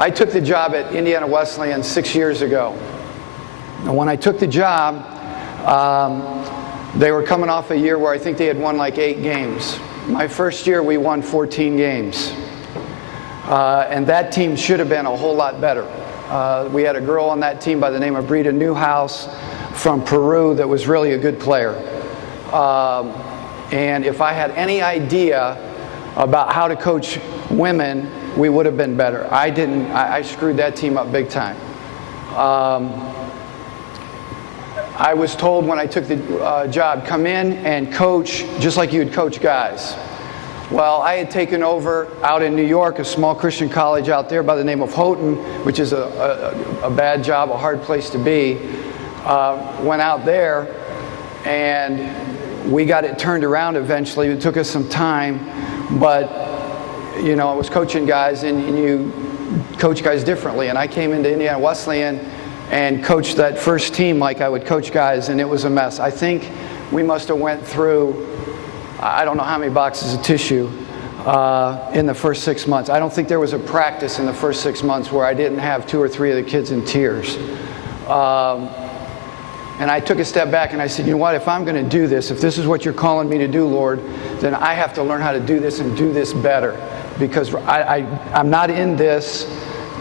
I took the job at Indiana Wesleyan 6 years ago. And when I took the job, they were coming off a year where I think they had won like 8 games. My first year, we won 14 games. And that team should have been a whole lot better. We had a girl on that team by the name of Brita Newhouse from Peru that was really a good player. And if I had any idea about how to coach women, we would have been better. I didn't. I screwed that team up big time. I was told when I took the job, come in and coach just like you would coach guys. Well, I had taken over out in New York, a small Christian college out there by the name of Houghton, which is a bad job, a hard place to be. Went out there, and we got it turned around eventually. It took us some time, but you know, I was coaching guys, and you coach guys differently. And I came into Indiana Wesleyan and coached that first team like I would coach guys, and it was a mess. I think we must have went through, I don't know how many boxes of tissue in the first 6 months. I don't think there was a practice in the first 6 months where I didn't have 2 or 3 of the kids in tears. And I took a step back and I said, you know what, if I'm going to do this, if this is what you're calling me to do, Lord, then I have to learn how to do this and do this better. Because I'm not in this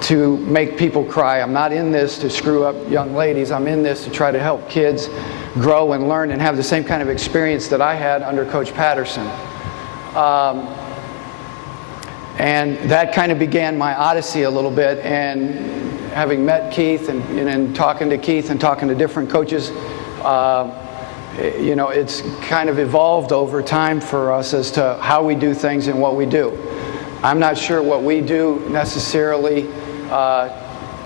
to make people cry. I'm not in this to screw up young ladies. I'm in this to try to help kids grow and learn and have the same kind of experience that I had under Coach Patterson. And that kind of began my odyssey a little bit. And having met Keith and talking to Keith and talking to different coaches, you know, it's kind of evolved over time for us as to how we do things and what we do. I'm not sure what we do necessarily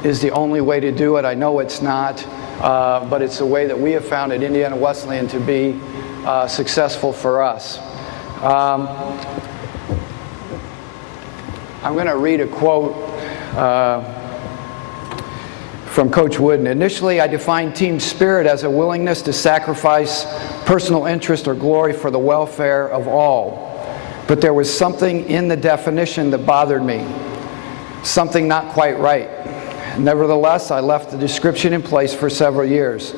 is the only way to do it. I know it's not, but it's the way that we have found at Indiana Wesleyan to be successful for us. I'm going to read a quote from Coach Wooden. Initially, I defined team spirit as a willingness to sacrifice personal interest or glory for the welfare of all. But there was something in the definition that bothered me, something not quite right. Nevertheless, I left the description in place for several years.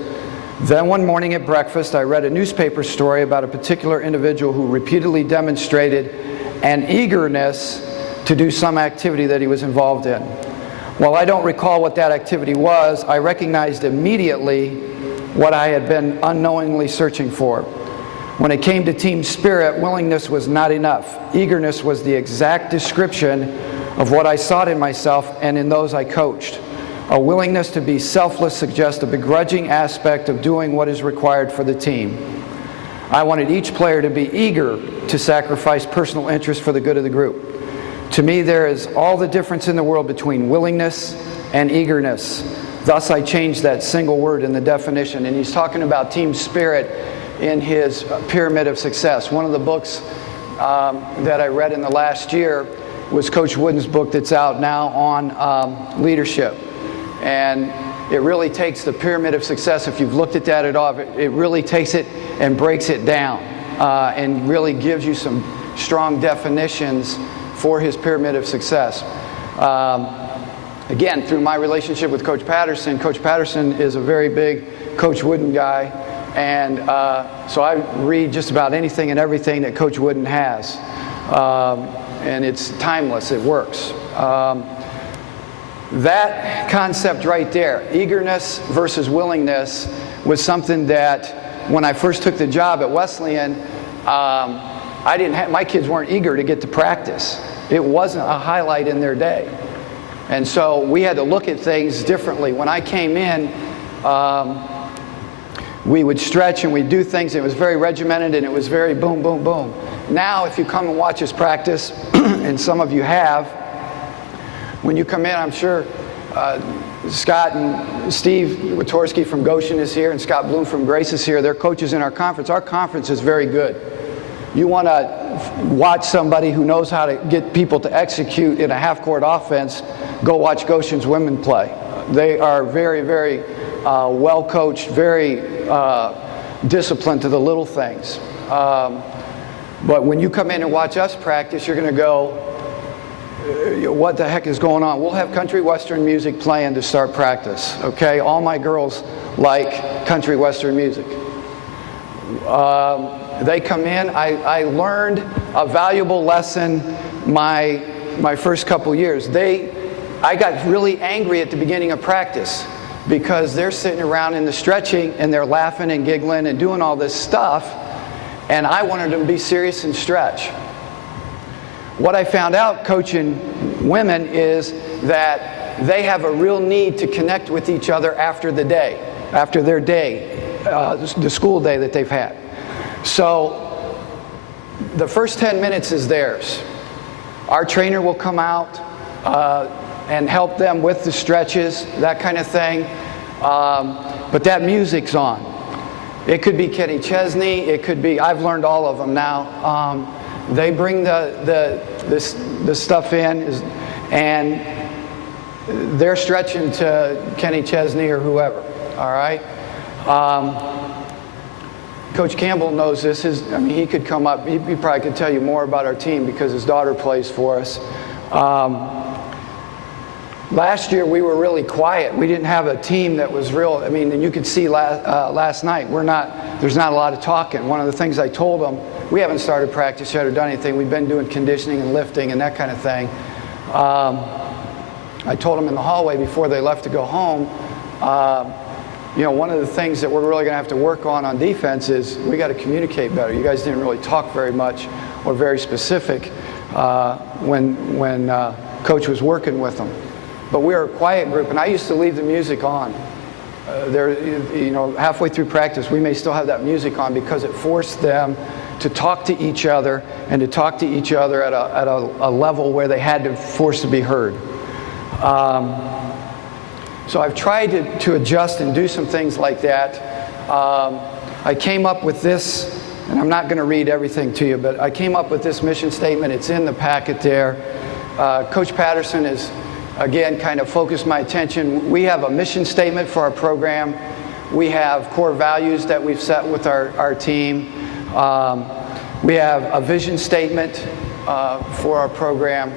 Then one morning at breakfast, I read a newspaper story about a particular individual who repeatedly demonstrated an eagerness to do some activity that he was involved in. While I don't recall what that activity was, I recognized immediately what I had been unknowingly searching for. When it came to team spirit, willingness was not enough. Eagerness was the exact description of what I sought in myself and in those I coached. A willingness to be selfless suggests a begrudging aspect of doing what is required for the team. I wanted each player to be eager to sacrifice personal interest for the good of the group. To me, there is all the difference in the world between willingness and eagerness. Thus, I changed that single word in the definition. And he's talking about team spirit in his Pyramid of Success. One of the books that I read in the last year was Coach Wooden's book that's out now on leadership. And it really takes the Pyramid of Success, if you've looked at that at all, it really takes it and breaks it down and really gives you some strong definitions for his Pyramid of Success. Again, through my relationship with Coach Patterson is a very big Coach Wooden guy. And so I read just about anything and everything that Coach Wooden has. And it's timeless, it works. That concept right there, eagerness versus willingness, was something that when I first took the job at Wesleyan, my kids weren't eager to get to practice. It wasn't a highlight in their day. And so we had to look at things differently. When I came in, we would stretch and we'd do things. It was very regimented and it was very boom, boom, boom. Now, if you come and watch us practice, and some of you have, when you come in, I'm sure Scott and Steve Witorsky from Goshen is here and Scott Bloom from Grace is here. They're coaches in our conference. Our conference is very good. You want to watch somebody who knows how to get people to execute in a half-court offense, go watch Goshen's women play. They are very, very well-coached, very disciplined to the little things. But when you come in and watch us practice, you're going to go, what the heck is going on? We'll have country western music playing to start practice, okay? All my girls like country western music. They come in. I learned a valuable lesson my first couple years. I got really angry at the beginning of practice because they're sitting around in the stretching and they're laughing and giggling and doing all this stuff, and I wanted them to be serious and stretch. What I found out coaching women is that they have a real need to connect with each other after their day, the school day that they've had. So the first 10 minutes is theirs. Our trainer will come out and help them with the stretches, that kind of thing. But that music's on. It could be Kenny Chesney. It could be, I've learned all of them now. They bring the stuff in, and they're stretching to Kenny Chesney or whoever, all right? Coach Campbell knows this. He could come up. He probably could tell you more about our team because his daughter plays for us. Last year we were really quiet. We didn't have a team that was real. And you could see last night there's not a lot of talking. One of the things I told them, we haven't started practice yet or done anything. We've been doing conditioning and lifting and that kind of thing. I told them in the hallway before they left to go home, one of the things that we're really going to have to work on defense is we got to communicate better. You guys didn't really talk very much or very specific when Coach was working with them. But we were a quiet group, and I used to leave the music on. Halfway through practice, we may still have that music on because it forced them to talk to each other and to talk to each other at a level where they had to force to be heard. So I've tried to adjust and do some things like that. I came up with this, and I'm not going to read everything to you, but I came up with this mission statement. It's in the packet there. Coach Patterson has, again, kind of focused my attention. We have a mission statement for our program. We have core values that we've set with our team. We have a vision statement for our program,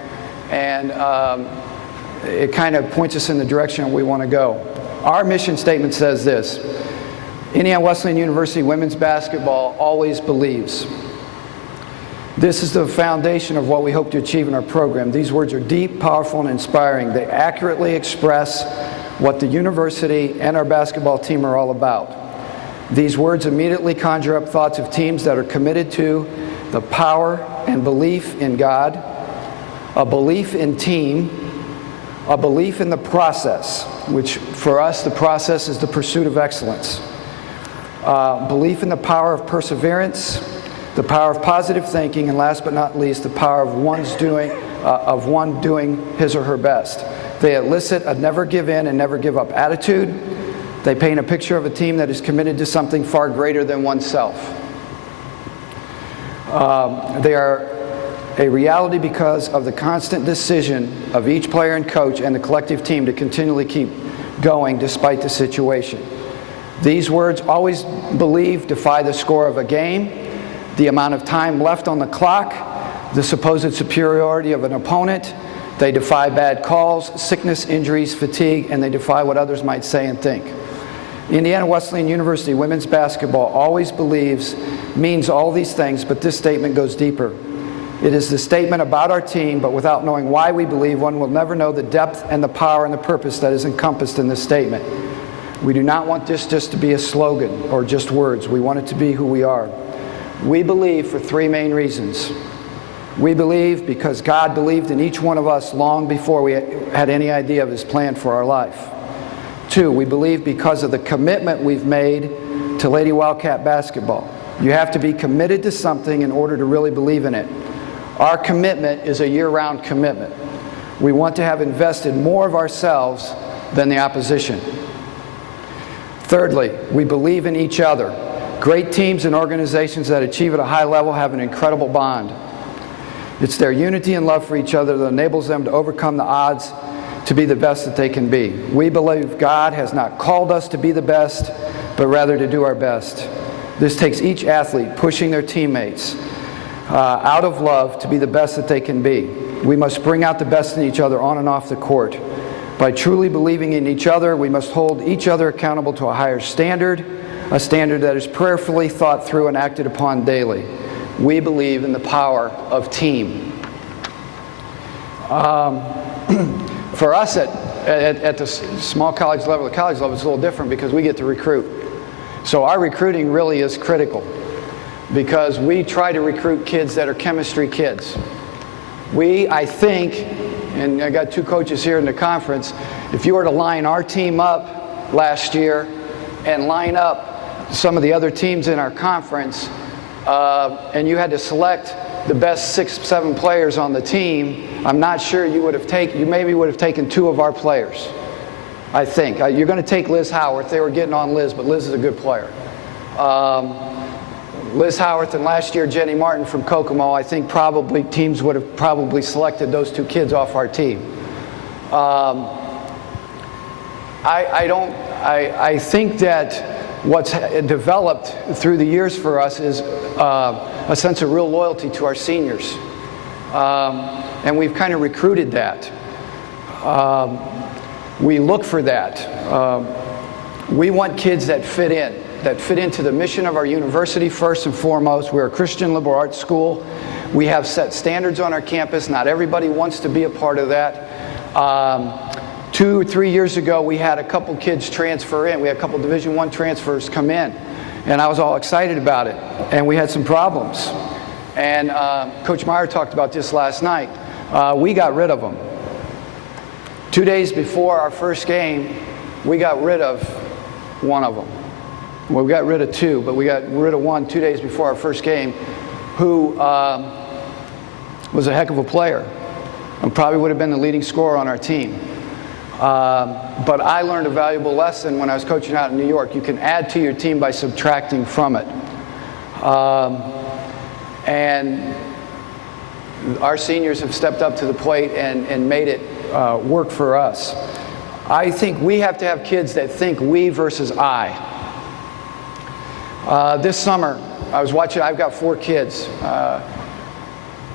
and it kind of points us in the direction we want to go. Our mission statement says this: Indiana Wesleyan University women's basketball always believes. This is the foundation of what we hope to achieve in our program. These words are deep, powerful, and inspiring. They accurately express what the university and our basketball team are all about. These words immediately conjure up thoughts of teams that are committed to the power and belief in God, a belief in team, a belief in the process, which for us the process is the pursuit of excellence, belief in the power of perseverance, the power of positive thinking, and last but not least, the power of one doing his or her best. They elicit a never give in and never give up attitude. They paint a picture of a team that is committed to something far greater than oneself. They are a reality because of the constant decision of each player and coach and the collective team to continually keep going despite the situation. These words, always believe, defy the score of a game, the amount of time left on the clock, the supposed superiority of an opponent. They defy bad calls, sickness, injuries, fatigue, and they defy what others might say and think. Indiana Wesleyan University women's basketball always believes means all these things, but this statement goes deeper. It is the statement about our team, but without knowing why we believe, one will never know the depth and the power and the purpose that is encompassed in this statement. We do not want this just to be a slogan or just words. We want it to be who we are. We believe for three main reasons. We believe because God believed in each one of us long before we had any idea of His plan for our life. 2, we believe because of the commitment we've made to Lady Wildcat basketball. You have to be committed to something in order to really believe in it. Our commitment is a year-round commitment. We want to have invested more of ourselves than the opposition. Thirdly, we believe in each other. Great teams and organizations that achieve at a high level have an incredible bond. It's their unity and love for each other that enables them to overcome the odds to be the best that they can be. We believe God has not called us to be the best, but rather to do our best. This takes each athlete pushing their teammates out of love to be the best that they can be. We must bring out the best in each other on and off the court. By truly believing in each other, we must hold each other accountable to a higher standard, a standard that is prayerfully thought through and acted upon daily. We believe in the power of team. For us at the small college level, the college level, it's a little different because we get to recruit. So our recruiting really is critical because we try to recruit kids that are chemistry kids. I think, and I got two coaches here in the conference, if you were to line our team up last year and line up some of the other teams in our conference, and you had to select the best 6, 7 players on the team, I'm not sure you maybe would have taken 2 of our players. I think. You're going to take Liz Howarth. They were getting on Liz, but Liz is a good player. Liz Howarth and last year Jenny Martin from Kokomo, I think probably teams would have probably selected those 2 kids off our team. I think that what's developed through the years for us is a sense of real loyalty to our seniors. And we've kind of recruited that. We look for that. We want kids that fit into the mission of our university first and foremost. We're a Christian liberal arts school. We have set standards on our campus. Not everybody wants to be a part of that. 2 or 3 years ago, we had a couple kids transfer in. We had a couple Division I transfers come in. And I was all excited about it. And we had some problems. And Coach Meyer talked about this last night. We got rid of them. 2 days before our first game, we got rid of one of them. Well, we got rid of 2, but we got rid of 1 2 days before our first game, who was a heck of a player and probably would have been the leading scorer on our team. But I learned a valuable lesson when I was coaching out in New York. You can add to your team by subtracting from it. And our seniors have stepped up to the plate and made it work for us. I think we have to have kids that think we versus I. This summer, I've got 4 kids.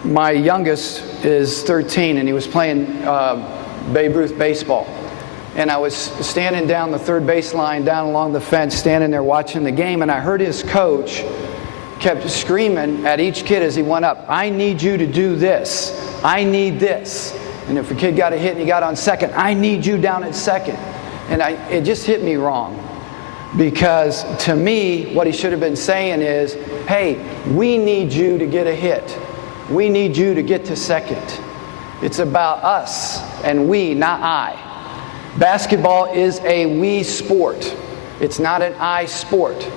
My youngest is 13, and he was playing Babe Ruth baseball. And I was standing down the third baseline, down along the fence, standing there watching the game, and I heard his coach kept screaming at each kid as he went up, "I need you to do this. I need this." And if a kid got a hit and he got on second, "I need you down at second." And it just hit me wrong. Because to me, what he should have been saying is, hey, we need you to get a hit. We need you to get to second. It's about us and we, not I. Basketball is a we sport. It's not an I sport.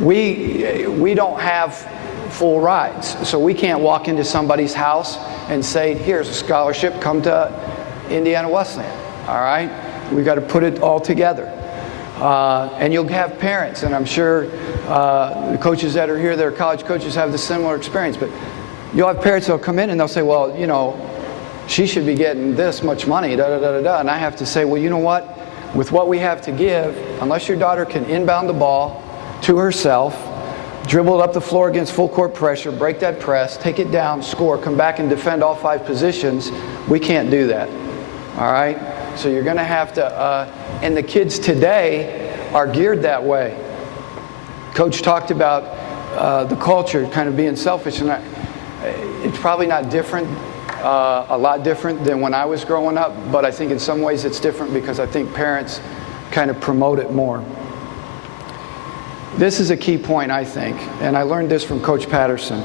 We don't have full rides, so we can't walk into somebody's house and say, here's a scholarship, come to Indiana Wesleyan, all right? We've got to put it all together. And you'll have parents, and I'm sure the coaches that are here, that are college coaches, have the similar experience, but you'll have parents that'll come in and they'll say, well, you know, she should be getting this much money, da-da-da-da-da, and I have to say, well, you know what? With what we have to give, unless your daughter can inbound the ball to herself, dribble it up the floor against full court pressure, break that press, take it down, score, come back and defend all 5 positions, we can't do that, all right? So you're going to have to, and the kids today are geared that way. Coach talked about the culture kind of being selfish, and it's probably not different, a lot different than when I was growing up, but I think in some ways it's different because I think parents kind of promote it more. This is a key point, I think, and I learned this from Coach Patterson.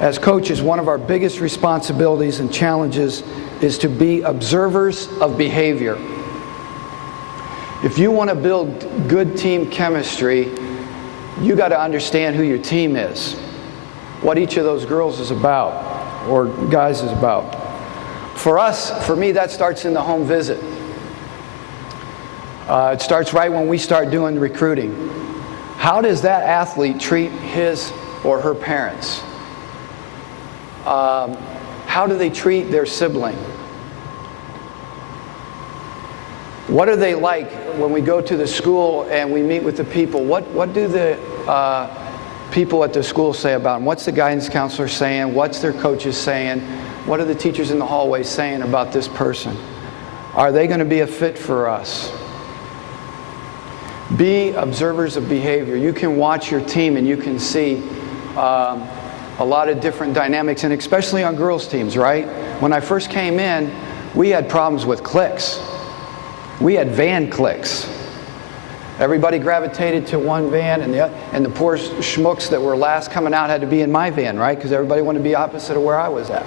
As coaches, one of our biggest responsibilities and challenges is to be observers of behavior. If you want to build good team chemistry, you got to understand who your team is, what each of those girls is about, or guys is about. For me, that starts in the home visit. It starts right when we start doing recruiting. How does that athlete treat his or her parents? How do they treat their sibling? What are they like when we go to the school and we meet with the people? What do the people at the school say about them? What's the guidance counselor saying? What's their coaches saying? What are the teachers in the hallway saying about this person? Are they going to be a fit for us? Be observers of behavior. You can watch your team and you can see a lot of different dynamics, and especially on girls' teams, right? When I first came in, we had problems with cliques. We had van cliques. Everybody gravitated to one van, and the poor schmucks that were last coming out had to be in my van, right? Because everybody wanted to be opposite of where I was at.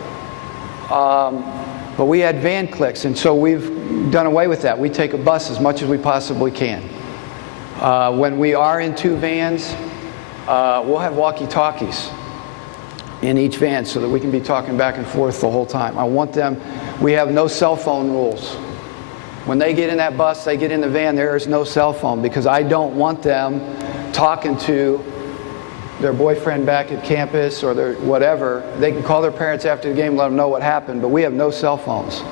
But we had van cliques, and so we've done away with that. We take a bus as much as we possibly can. When we are in two vans, we'll have walkie-talkies in each van so that we can be talking back and forth the whole time. I want them, we have no cell phone rules. When they get in that bus, they get in the van, there is no cell phone, because I don't want them talking to their boyfriend back at campus or their whatever. They can call their parents after the game, let them know what happened, but we have no cell phones,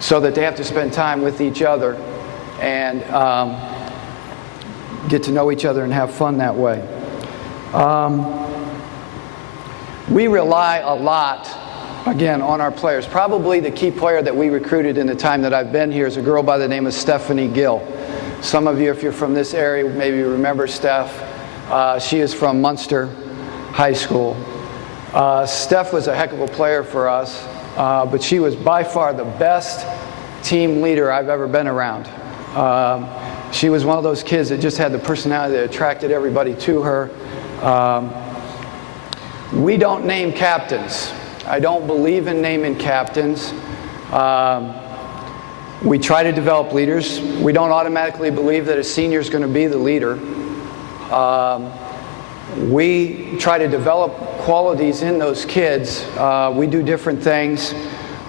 so that they have to spend time with each other and get to know each other and have fun that way. We rely a lot, again, on our players. Probably the key player that we recruited in the time that I've been here is a girl by the name of Stephanie Gill. Some of you, if you're from this area, maybe remember Steph. She is from Munster High School. Steph was a heck of a player for us, but she was by far the best team leader I've ever been around. She was one of those kids that just had the personality that attracted everybody to her. We don't name captains. I don't believe in naming captains. We try to develop leaders. We don't automatically believe that a senior is going to be the leader. We try to develop qualities in those kids. We do different things.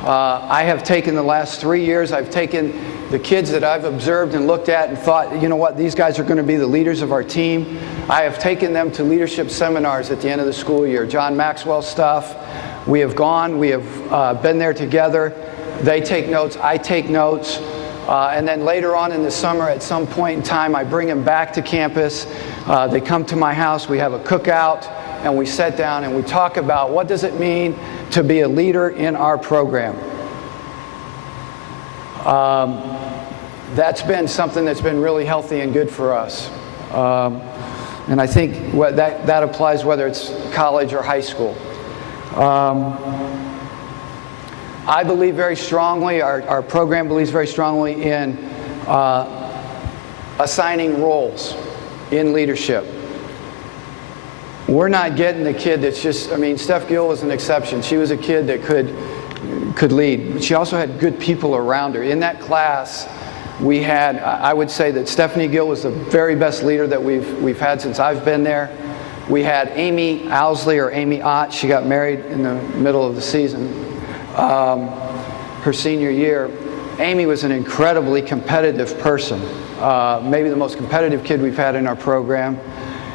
I have taken the last 3 years, I've taken the kids that I've observed and looked at and thought, you know what, these guys are going to be the leaders of our team. I have taken them to leadership seminars at the end of the school year. John Maxwell stuff. We have gone, we have been there together. They take notes, I take notes. And then later on in the summer, at some point in time, I bring them back to campus. They come to my house, we have a cookout, and we sit down and we talk about what does it mean to be a leader in our program. That's been something that's been really healthy and good for us. And I think that applies whether it's college or high school. I believe very strongly, our program believes very strongly in assigning roles in leadership. We're not getting the kid that's just, I mean, Steph Gill was an exception. She was a kid that could lead, but she also had good people around her. In that class, we had, I would say that Stephanie Gill was the very best leader that we've had since I've been there. We had Amy Owsley, or Amy Ott. She got married in the middle of the season, her senior year. Amy was an incredibly competitive person, maybe the most competitive kid we've had in our program.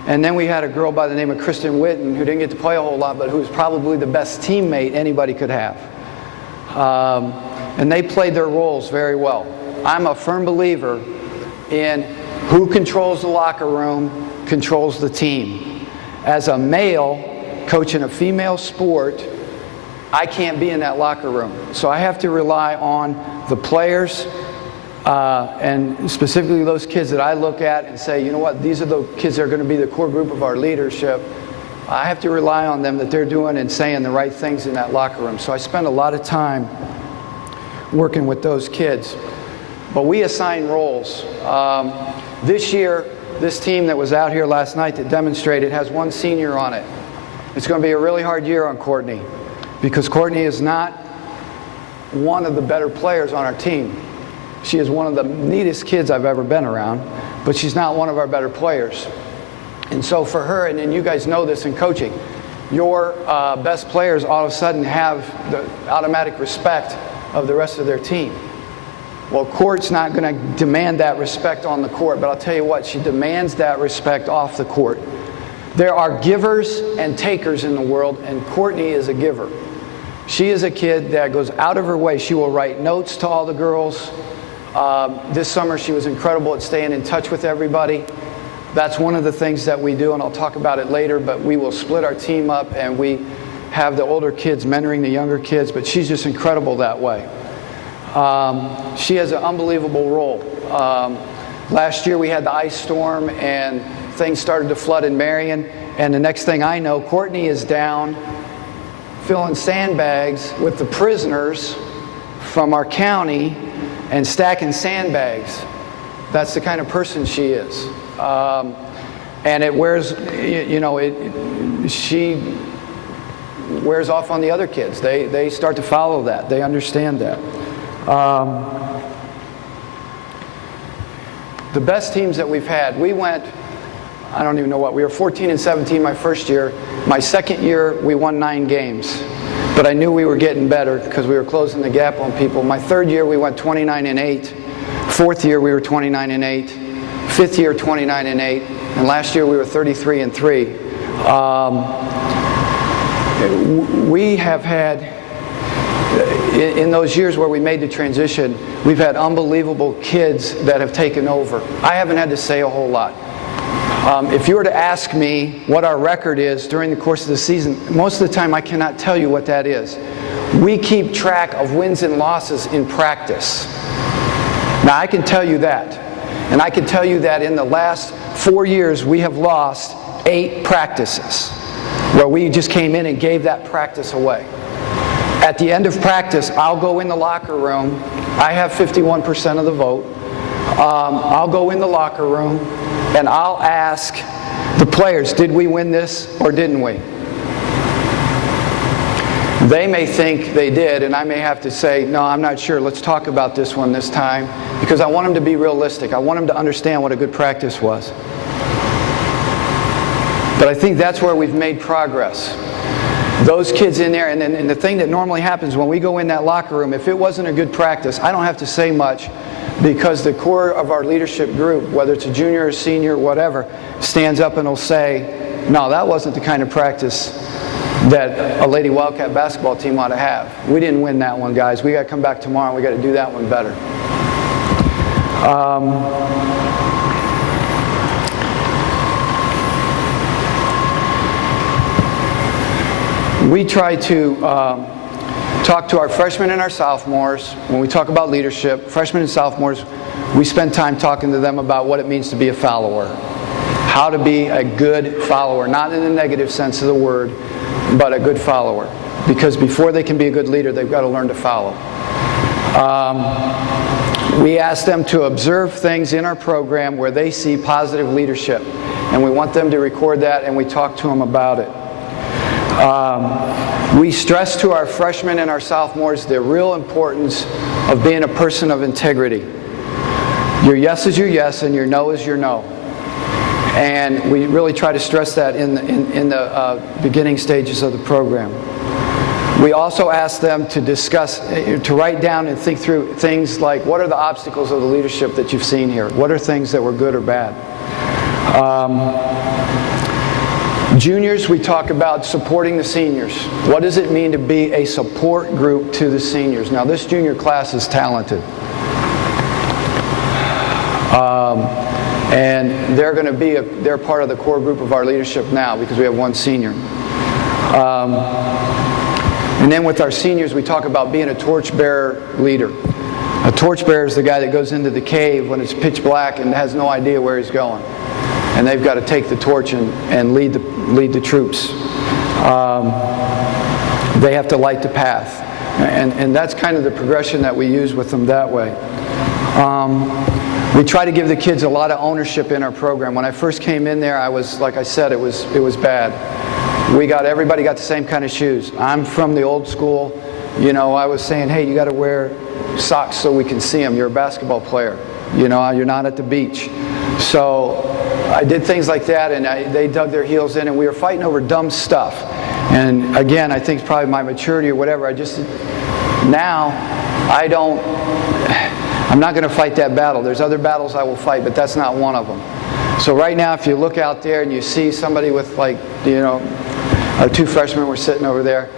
And then we had a girl by the name of Kristen Witten, who didn't get to play a whole lot, but who was probably the best teammate anybody could have. And they played their roles very well. I'm a firm believer in who controls the locker room controls the team. As a male coaching a female sport, I can't be in that locker room. So I have to rely on the players, and specifically those kids that I look at and say, you know what, these are the kids that are going to be the core group of our leadership. I have to rely on them that they're doing and saying the right things in that locker room. So I spend a lot of time working with those kids. But we assign roles. This year, this team that was out here last night that demonstrated has one senior on it. It's going to be a really hard year on Courtney, because Courtney is not one of the better players on our team. She is one of the neatest kids I've ever been around, but she's not one of our better players. And so for her, and you guys know this in coaching, your best players all of a sudden have the automatic respect of the rest of their team. Well, Court's not going to demand that respect on the court, but I'll tell you what, she demands that respect off the court. There are givers and takers in the world, and Courtney is a giver. She is a kid that goes out of her way. She will write notes to all the girls. This summer she was incredible at staying in touch with everybody. That's one of the things that we do, and I'll talk about it later, but we will split our team up and we have the older kids mentoring the younger kids, but she's just incredible that way. She has an unbelievable role. Last year we had the ice storm and things started to flood in Marion, and the next thing I know, Courtney is down filling sandbags with the prisoners from our county and stacking sandbags. That's the kind of person she is. And it wears, she wears off on the other kids. They start to follow that. They understand that. The best teams that we've had, we went, I don't even know what, we were 14-17 my first year. My second year, we won 9 games. But I knew we were getting better because we were closing the gap on people. My third year, we went 29-8. Fourth year, we were 29-8. Fifth year, 29-8. And last year, we were 33-3. We have had, in those years where we made the transition, we've had unbelievable kids that have taken over. I haven't had to say a whole lot. If you were to ask me what our record is during the course of the season, most of the time I cannot tell you what that is. We keep track of wins and losses in practice. Now I can tell you that. And I can tell you that in the last 4 years we have lost 8 practices where we just came in and gave that practice away. At the end of practice, I'll go in the locker room. I have 51% of the vote. I'll go in the locker room and I'll ask the players, did we win this or didn't we? They may think they did, and I may have to say, no, I'm not sure. Let's talk about this one this time, because I want them to be realistic. I want them to understand what a good practice was. But I think that's where we've made progress. Those kids in there, and the thing that normally happens when we go in that locker room, if it wasn't a good practice, I don't have to say much, because the core of our leadership group, whether it's a junior or senior, whatever, stands up and will say, no, that wasn't the kind of practice that a Lady Wildcat basketball team ought to have. We didn't win that one, guys. We got to come back tomorrow and we got to do that one better. We try to talk to our freshmen and our sophomores. When we talk about leadership, freshmen and sophomores, we spend time talking to them about what it means to be a follower. How to be a good follower, not in the negative sense of the word, but a good follower. Because before they can be a good leader, they've got to learn to follow. We ask them to observe things in our program where they see positive leadership. And we want them to record that, and we talk to them about it. We stress to our freshmen and our sophomores the real importance of being a person of integrity. Your yes is your yes, and your no is your no. And we really try to stress that in the beginning stages of the program. We also ask them to discuss, to write down and think through things like, what are the obstacles of the leadership that you've seen here? What are things that were good or bad? Juniors, we talk about supporting the seniors. What does it mean to be a support group to the seniors? Now, this junior class is talented. And they're going to be they're part of the core group of our leadership now because we have one senior. And then with our seniors, we talk about being a torchbearer leader. A torchbearer is the guy that goes into the cave when it's pitch black and has no idea where he's going. And they've got to take the torch and lead the troops. They have to light the path. And that's kind of the progression that we use with them that way. We try to give the kids a lot of ownership in our program. When I first came in there, I was, like I said, it was bad. Everybody got the same kind of shoes. I'm from the old school. You know, I was saying, hey, you got to wear socks so we can see them. You're a basketball player. You know, you're not at the beach. So I did things like that, and they dug their heels in, and we were fighting over dumb stuff. And again, I think it's probably my maturity or whatever. Now, I'm not going to fight that battle. There's other battles I will fight, but that's not one of them. So right now, if you look out there and you see somebody with, like, you know, our 2 freshmen were sitting over there.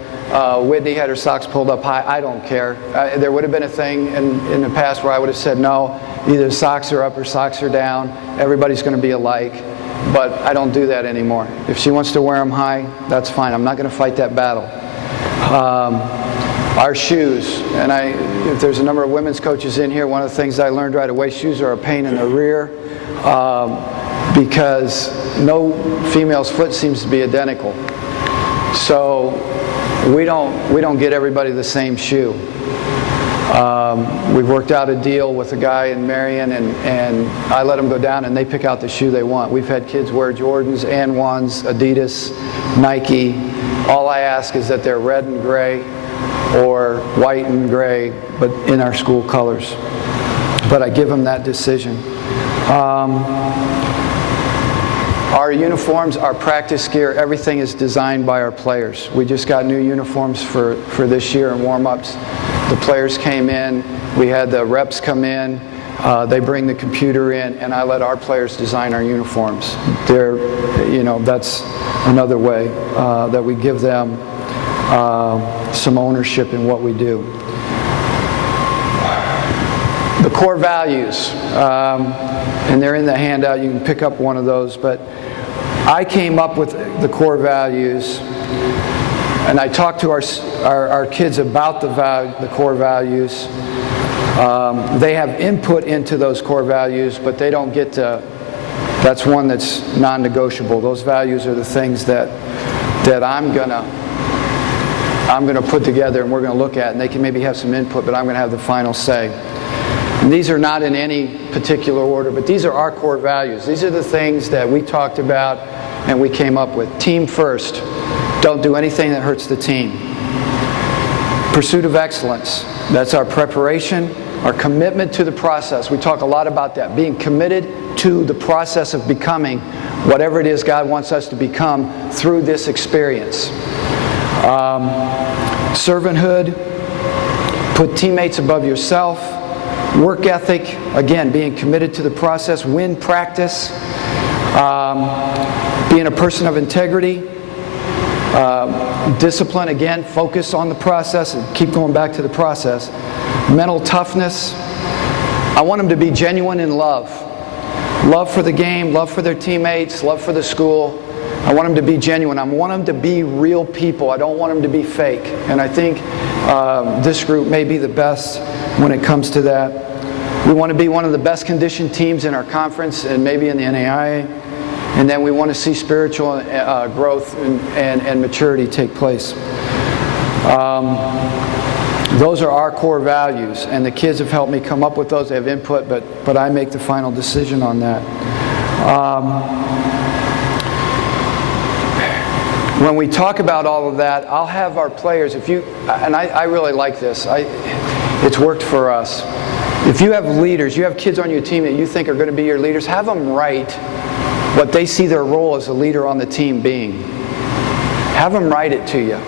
Whitney had her socks pulled up high. I don't care. There would have been a thing in the past where I would have said, no, either socks are up or socks are down. Everybody's going to be alike. but I don't do that anymore. If she wants to wear them high, that's fine. I'm not going to fight that battle. Our shoes, and if there's a number of women's coaches in here, one of the things I learned right away, shoes are a pain in the rear because no female's foot seems to be identical. So we don't get everybody the same shoe. We've worked out a deal with a guy in Marion, and I let them go down and they pick out the shoe they want. We've had kids wear Jordans, AND1s, Adidas, Nike. All I ask is that they're red and gray or white and gray, but in our school colors. But I give them that decision. Our uniforms, our practice gear, everything is designed by our players. We just got new uniforms for this year in warm-ups. The players came in, we had the reps come in, they bring the computer in, and I let our players design our uniforms. That's another way that we give them some ownership in what we do. The core values, and they're in the handout, you can pick up one of those, but I came up with the core values, and I talked to our kids about the core values. They have input into those core values, but they don't get to, that's one that's non-negotiable. Those values are the things that I'm gonna put together and we're gonna look at, and they can maybe have some input, but I'm gonna have the final say. And these are not in any particular order, but these are our core values. These are the things that we talked about and we came up with. Team first. Don't do anything that hurts the team. Pursuit of excellence. That's our preparation, our commitment to the process. We talk a lot about that, being committed to the process of becoming whatever it is God wants us to become through this experience. Servanthood. Put teammates above yourself. Work ethic, again, being committed to the process. Win practice. Being a person of integrity. Discipline, again, focus on the process and keep going back to the process. Mental toughness. I want them to be genuine in love. Love for the game, love for their teammates, love for the school. I want them to be genuine. I want them to be real people. I don't want them to be fake. And I think this group may be the best when it comes to that. We want to be one of the best conditioned teams in our conference and maybe in the NAIA. And then we want to see spiritual growth and maturity take place. Those are our core values, and the kids have helped me come up with those. They have input, but I make the final decision on that. When we talk about all of that, I'll have our players, and I really like this. It's worked for us. If you have leaders, you have kids on your team that you think are going to be your leaders, have them write what they see their role as a leader on the team being. Have them write it to you.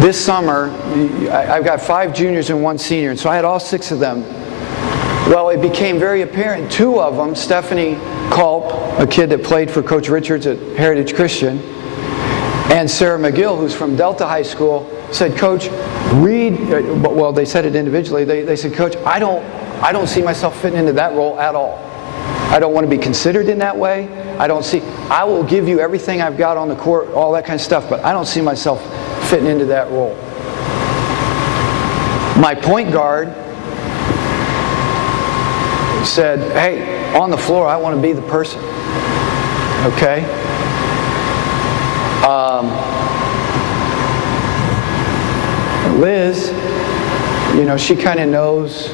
This summer, I've got 5 juniors and 1 senior, and so I had all 6 of them. Well, it became very apparent. 2 of them, Stephanie Culp, a kid that played for Coach Richards at Heritage Christian, and Sarah McGill, who's from Delta High School, said, Coach, well, they said it individually. They said, Coach, I don't see myself fitting into that role at all. I don't want to be considered in that way. I will give you everything I've got on the court, all that kind of stuff, but I don't see myself fitting into that role. My point guard said, hey, on the floor, I want to be the person. Okay? Liz, she kind of knows.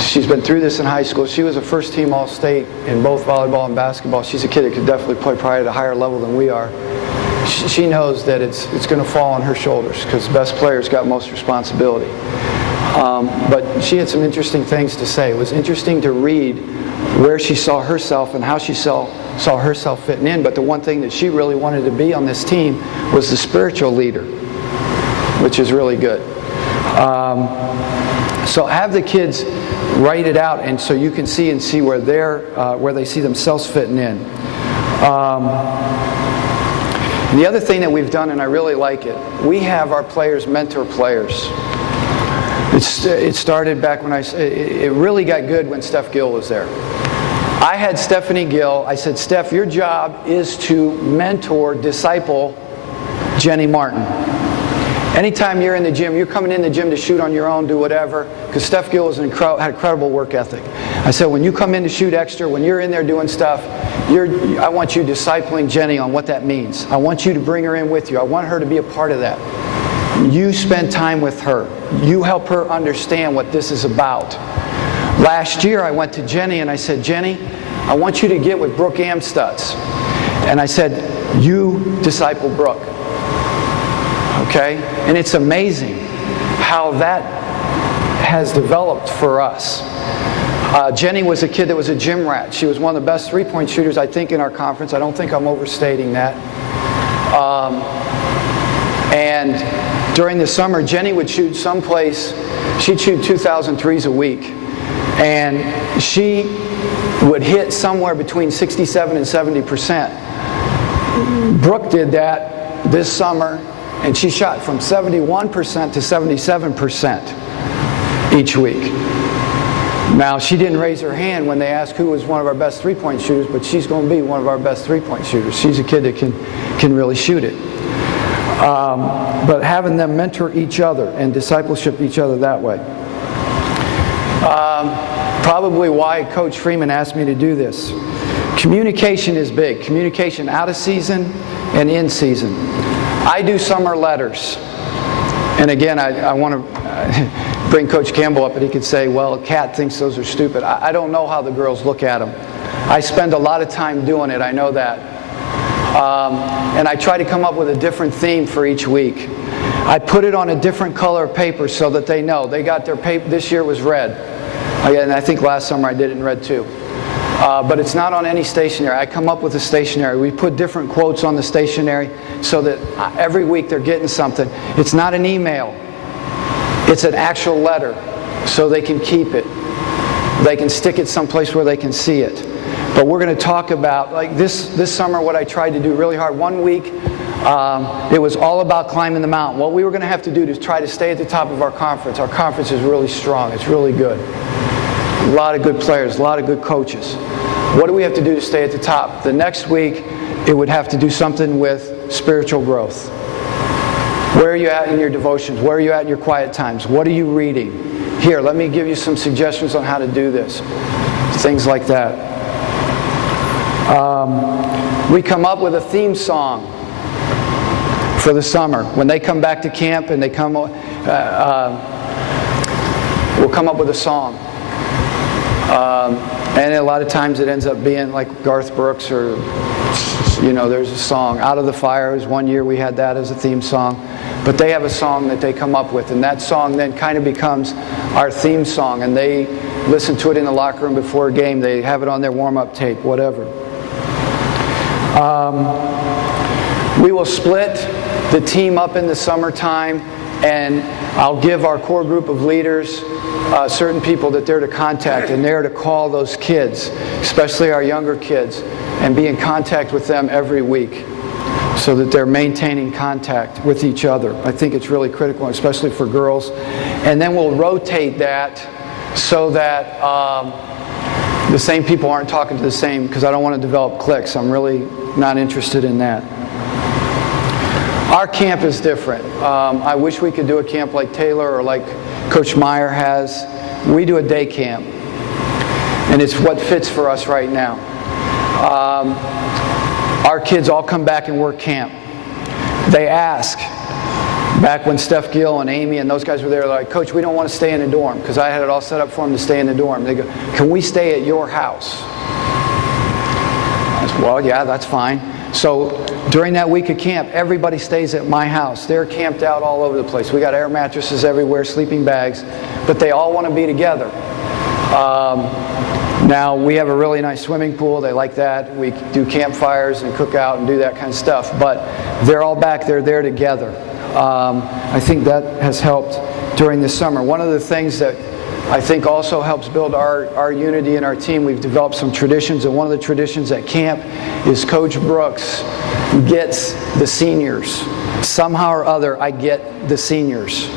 She's been through this in high school. She was a first-team All-State in both volleyball and basketball. She's a kid that could definitely play probably at a higher level than we are. She knows that it's going to fall on her shoulders because the best player's got most responsibility. But she had some interesting things to say. It was interesting to read where she saw herself and how she saw herself fitting in. But the one thing that she really wanted to be on this team was the spiritual leader, which is really good. So have the kids write it out, and so you can see where where they see themselves fitting in. And the other thing that we've done, and I really like it, we have our players mentor players. It started back when it really got good when Steph Gill was there. I had Stephanie Gill. I said, Steph, your job is to mentor, disciple Jenny Martin. Anytime you're in the gym, you're coming in the gym to shoot on your own, do whatever, because Steph Gill had incredible work ethic. I said, when you come in to shoot extra, when you're in there doing stuff, I want you discipling Jenny on what that means. I want you to bring her in with you. I want her to be a part of that. You spend time with her. You help her understand what this is about. Last year, I went to Jenny and I said, Jenny, I want you to get with Brooke Amstutz. And I said, you disciple Brooke. Okay? And it's amazing how that has developed for us. Jenny was a kid that was a gym rat. She was one of the best three-point shooters, I think, in our conference. I don't think I'm overstating that. And during the summer, Jenny would shoot someplace, she'd shoot 2,000 threes a week. And she would hit somewhere between 67 and 70%. Brooke did that this summer, and she shot from 71% to 77% each week. Now, she didn't raise her hand when they asked who was one of our best three-point shooters, but she's going to be one of our best three-point shooters. She's a kid that can really shoot it. But having them mentor each other and discipleship each other that way. Probably why Coach Freeman asked me to do this. Communication is big. Communication out of season and in season. I do summer letters. And again, I want to bring Coach Campbell up and he could say, well, Kat thinks those are stupid. I don't know how the girls look at them. I spend a lot of time doing it. I know that. And I try to come up with a different theme for each week. I put it on a different color of paper so that they know. They got their paper, this year was red. And I think last summer I did it in red too. But it's not on any stationery. I come up with a stationery. We put different quotes on the stationery so that every week they're getting something. It's not an email. It's an actual letter so they can keep it. They can stick it someplace where they can see it. But we're going to talk about, like this summer, what I tried to do really hard. One week, it was all about climbing the mountain. What we were going to have to do is try to stay at the top of our conference. Our conference is really strong. It's really good. A lot of good players, a lot of good coaches. What do we have to do to stay at the top? The next week, it would have to do something with spiritual growth. Where are you at in your devotions? Where are you at in your quiet times? What are you reading? Here, let me give you some suggestions on how to do this. Things like that. We come up with a theme song for the summer. When they come back to camp and they come, we'll come up with a song. And a lot of times it ends up being like Garth Brooks or, there's a song. Out of the Fire was one year we had that as a theme song. But they have a song that they come up with, and that song then kind of becomes our theme song, and they listen to it in the locker room before a game. They have it on their warm-up tape, whatever. We will split the team up in the summertime, and I'll give our core group of leaders certain people that they're to contact, and they're to call those kids, especially our younger kids, and be in contact with them every week so that they're maintaining contact with each other. I think it's really critical, especially for girls. And then we'll rotate that so that the same people aren't talking to the same, because I don't want to develop cliques. I'm really not interested in that. Our camp is different. I wish we could do a camp like Taylor or like Coach Meyer has. We do a day camp, and it's what fits for us right now. Our kids all come back and work camp. They ask, back when Steph Gill and Amy and those guys were there, they're like, Coach, we don't want to stay in a dorm, because I had it all set up for them to stay in the dorm. They go, can we stay at your house? I said, well, yeah, that's fine. So during that week of camp, everybody stays at my house. They're camped out all over the place. We got air mattresses everywhere, sleeping bags, but they all want to be together. Now, we have a really nice swimming pool. They like that. We do campfires and cook out and do that kind of stuff. But they're all back there. They're together. I think that has helped during the summer. One of the things that I think also helps build our unity in our team, we've developed some traditions. And one of the traditions at camp is Coach Brooks gets the seniors. Somehow or other, I get the seniors.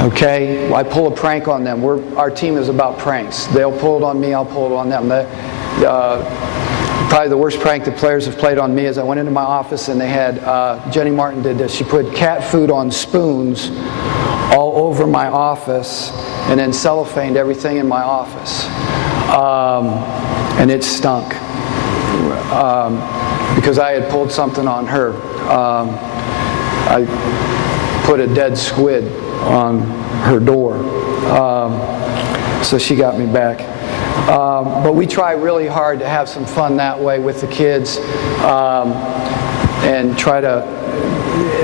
Okay? I pull a prank on them. Our team is about pranks. They'll pull it on me, I'll pull it on them. Probably the worst prank the players have played on me is I went into my office and they had, Jenny Martin did this, she put cat food on spoons all over my office and then cellophaned everything in my office. And it stunk because I had pulled something on her. I put a dead squid on her door. So she got me back. But we try really hard to have some fun that way with the kids and try to,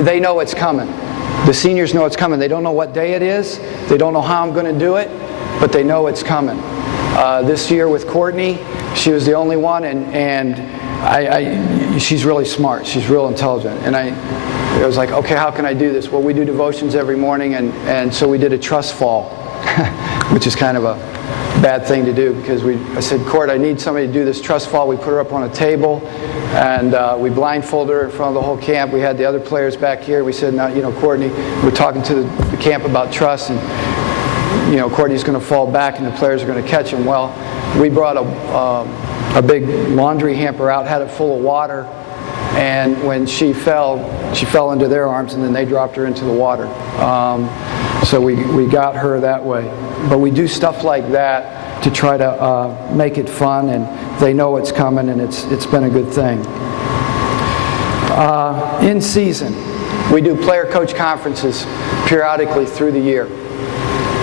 they know it's coming. The seniors know it's coming. They don't know what day it is. They don't know how I'm going to do it, but they know it's coming. This year with Courtney, she was the only one, and she's really smart. She's real intelligent. And I was like, okay, how can I do this? Well, we do devotions every morning, and so we did a trust fall, which is kind of a bad thing to do because I said, Court, I need somebody to do this trust fall. We put her up on a table, and we blindfolded her in front of the whole camp. We had the other players back here. We said, now, Courtney, we're talking to the camp about trust, and Courtney's going to fall back and the players are going to catch him. Well, we brought a big laundry hamper out, had it full of water, and when she fell into their arms, and then they dropped her into the water. So we got her that way. But we do stuff like that to try to make it fun, and they know it's coming, and it's been a good thing. In season, we do player-coach conferences periodically through the year.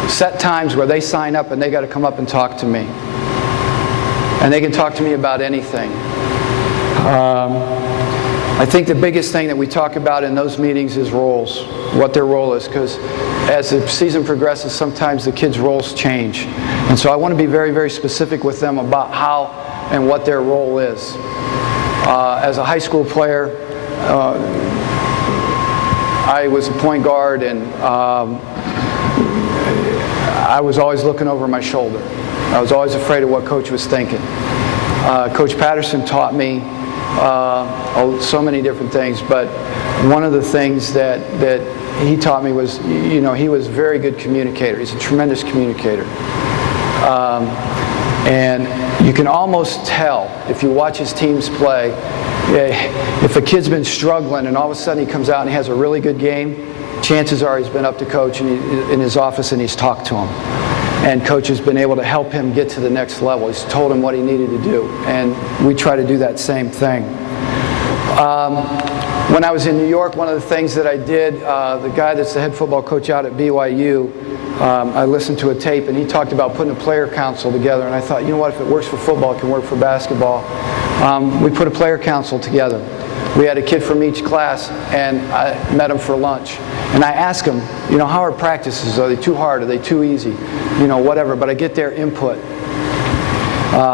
Set times where they sign up and they got to come up and talk to me. And they can talk to me about anything. I think the biggest thing that we talk about in those meetings is roles, what their role is, because as the season progresses, sometimes the kids' roles change. And so I want to be very, very specific with them about how and what their role is. As a high school player, I was a point guard, and I was always looking over my shoulder. I was always afraid of what Coach was thinking. Coach Patterson taught me so many different things, but one of the things that he taught me was, he was a very good communicator. He's a tremendous communicator. And you can almost tell, if you watch his teams play, if a kid's been struggling and all of a sudden he comes out and he has a really good game, chances are he's been up to Coach in his office and he's talked to him. And Coach has been able to help him get to the next level. He's told him what he needed to do. And we try to do that same thing. When I was in New York, one of the things that I did, the guy that's the head football coach out at BYU, I listened to a tape and he talked about putting a player council together. And I thought, if it works for football, it can work for basketball. We put a player council together. We had a kid from each class, and I met him for lunch. And I asked him, how are practices? Are they too hard? Are they too easy? Whatever. But I get their input.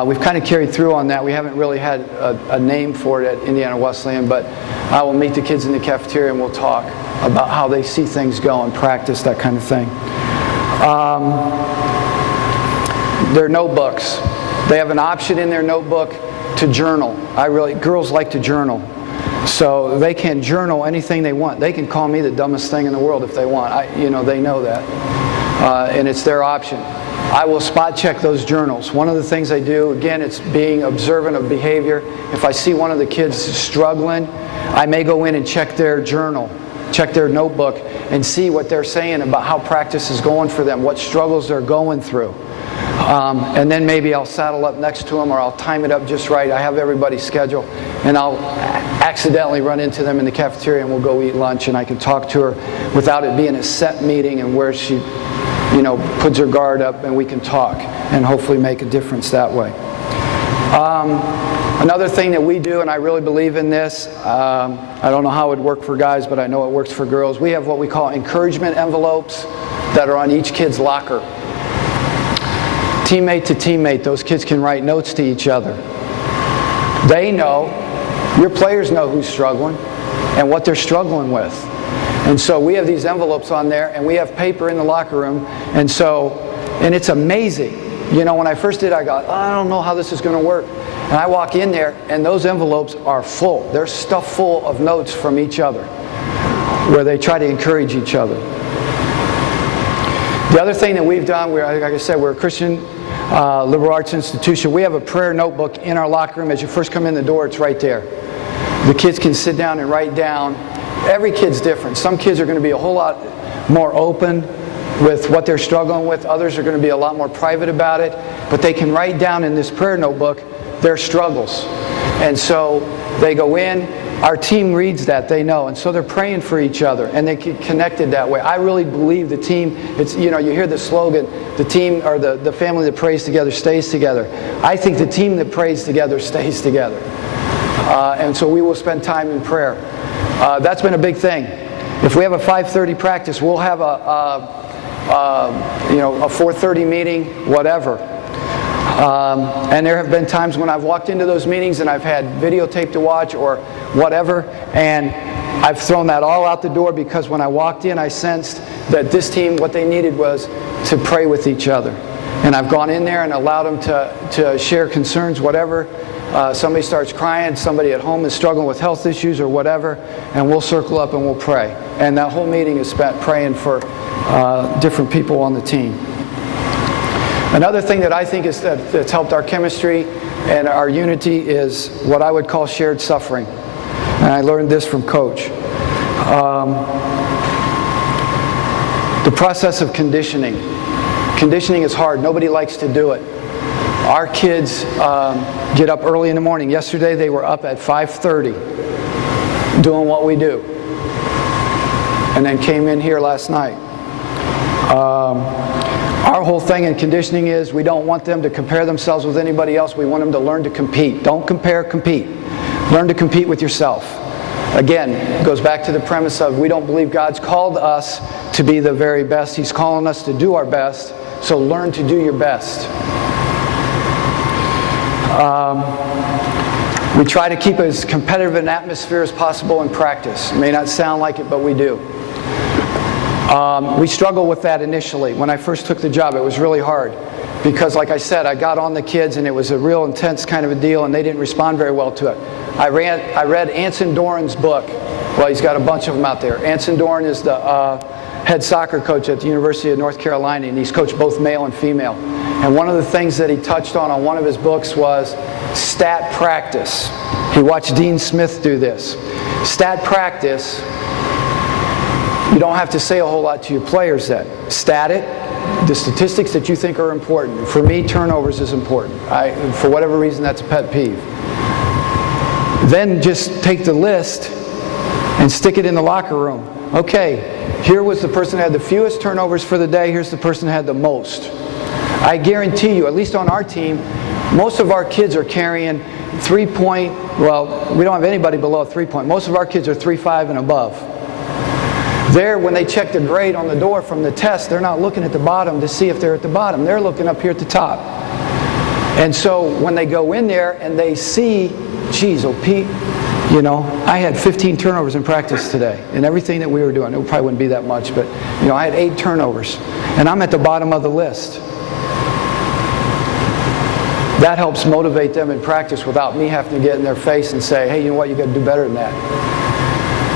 We've kind of carried through on that. We haven't really had a name for it at Indiana Wesleyan, but I will meet the kids in the cafeteria and we'll talk about how they see things go and practice, that kind of thing. Their notebooks. They have an option in their notebook to journal. Girls like to journal. So they can journal anything they want. They can call me the dumbest thing in the world if they want. They know that. And it's their option. I will spot check those journals. One of the things I do, again, it's being observant of behavior. If I see one of the kids struggling, I may go in and check their journal, check their notebook, and see what they're saying about how practice is going for them, what struggles they're going through. And then maybe I'll saddle up next to them, or I'll time it up just right. I have everybody's schedule, and I'll accidentally run into them in the cafeteria, and we'll go eat lunch, and I can talk to her without it being a set meeting and where she puts her guard up, and we can talk and hopefully make a difference that way. Another thing that we do, and I really believe in this, I don't know how it would work for guys, but I know it works for girls. We have what we call encouragement envelopes that are on each kid's locker. Teammate to teammate, those kids can write notes to each other. They know, your players know who's struggling and what they're struggling with. And so we have these envelopes on there, and we have paper in the locker room, and it's amazing. When I first did, I got, I don't know how this is going to work. And I walk in there, and those envelopes are full. They're stuffed full of notes from each other, where they try to encourage each other. The other thing that we've done, like I said, we're a Christian liberal arts institution, we have a prayer notebook in our locker room. As you first come in the door, it's right there. The kids can sit down and write down. Every kid's different. Some kids are going to be a whole lot more open with what they're struggling with. Others are going to be a lot more private about it. But they can write down in this prayer notebook their struggles. And so they go in. Our team reads that, they know, and so they're praying for each other, and they get connected that way. I really believe the team, it's, you know, you hear the slogan, the team, or the family that prays together stays together. I think the team that prays together stays together. And so we will spend time in prayer. That's been a big thing. If we have a 5:30 practice, we'll have a 4:30 meeting, whatever. And there have been times when I've walked into those meetings and I've had videotape to watch or whatever, and I've thrown that all out the door because when I walked in, I sensed that this team, what they needed was to pray with each other. And I've gone in there and allowed them to share concerns, whatever. Somebody starts crying, somebody at home is struggling with health issues or whatever, and we'll circle up and we'll pray. And that whole meeting is spent praying for different people on the team. Another thing that I think that's helped our chemistry and our unity is what I would call shared suffering. And I learned this from Coach. The process of conditioning. Conditioning is hard. Nobody likes to do it. Our kids get up early in the morning. Yesterday they were up at 5:30 doing what we do. And then came in here last night. Our whole thing in conditioning is we don't want them to compare themselves with anybody else. We want them to learn to compete. Don't compare, compete. Learn to compete with yourself. Again, it goes back to the premise of we don't believe God's called us to be the very best. He's calling us to do our best. So learn to do your best. We try to keep as competitive an atmosphere as possible in practice. It may not sound like it, but we do. We struggled with that initially. When I first took the job, it was really hard because, like I said, I got on the kids and it was a real intense kind of a deal and they didn't respond very well to it. I read Anson Doran's book. Well, he's got a bunch of them out there. Anson Doran is the head soccer coach at the University of North Carolina, and he's coached both male and female. And one of the things that he touched on one of his books was stat practice. He watched Dean Smith do this. Stat practice, you don't have to say a whole lot to your players then. Stat it, the statistics that you think are important. For me, turnovers is important. For whatever reason, that's a pet peeve. Then just take the list and stick it in the locker room. Okay, here was the person that had the fewest turnovers for the day. Here's the person that had the most. I guarantee you, at least on our team, most of our kids are carrying 3-point, well, we don't have anybody below a 3-point. Most of our kids are 3.5 and above. There, when they check the grade on the door from the test, they're not looking at the bottom to see if they're at the bottom. They're looking up here at the top. And so when they go in there and they see, geez, oh Pete, you know, I had 15 turnovers in practice today and everything that we were doing. It probably wouldn't be that much, but you know, I had 8 turnovers and I'm at the bottom of the list. That helps motivate them in practice without me having to get in their face and say, hey, you know what, you got to do better than that.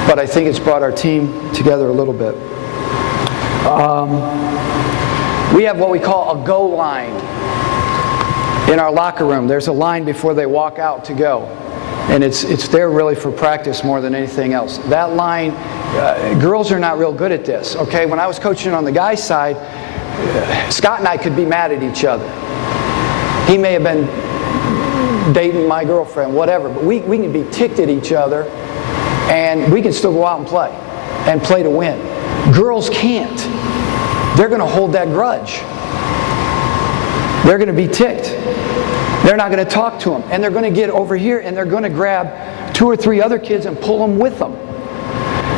But I think it's brought our team together a little bit. We have what we call a go line in our locker room. There's a line before they walk out to go. And it's there really for practice more than anything else. That line, girls are not real good at this. Okay, when I was coaching on the guys' side, Scott and I could be mad at each other. He may have been dating my girlfriend, whatever, but we can be ticked at each other and we can still go out and play to win. Girls can't. They're going to hold that grudge. They're going to be ticked. They're not going to talk to them. And they're going to get over here and they're going to grab 2 or 3 other kids and pull them with them.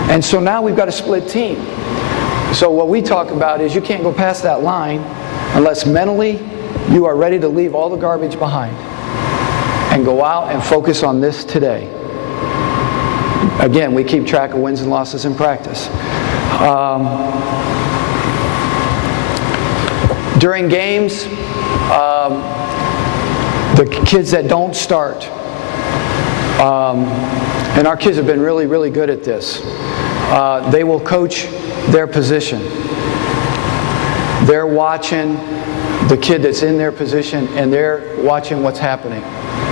And so now we've got a split team. So what we talk about is you can't go past that line unless mentally you are ready to leave all the garbage behind and go out and focus on this today. Again, we keep track of wins and losses in practice. During games, the kids that don't start, and our kids have been really, really good at this, they will coach their position. they're watching the kid that's in their position, and they're watching what's happening.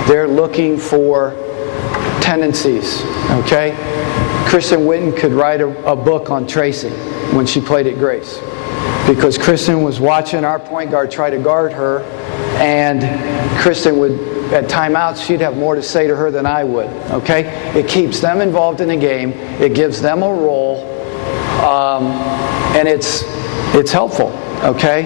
They're looking for tendencies, okay? Kristen Witten could write a book on Tracy when she played at Grace, because Kristen was watching our point guard try to guard her, and Kristen would, at timeouts, she'd have more to say to her than I would, okay? It keeps them involved in the game. It gives them a role, and it's helpful, okay?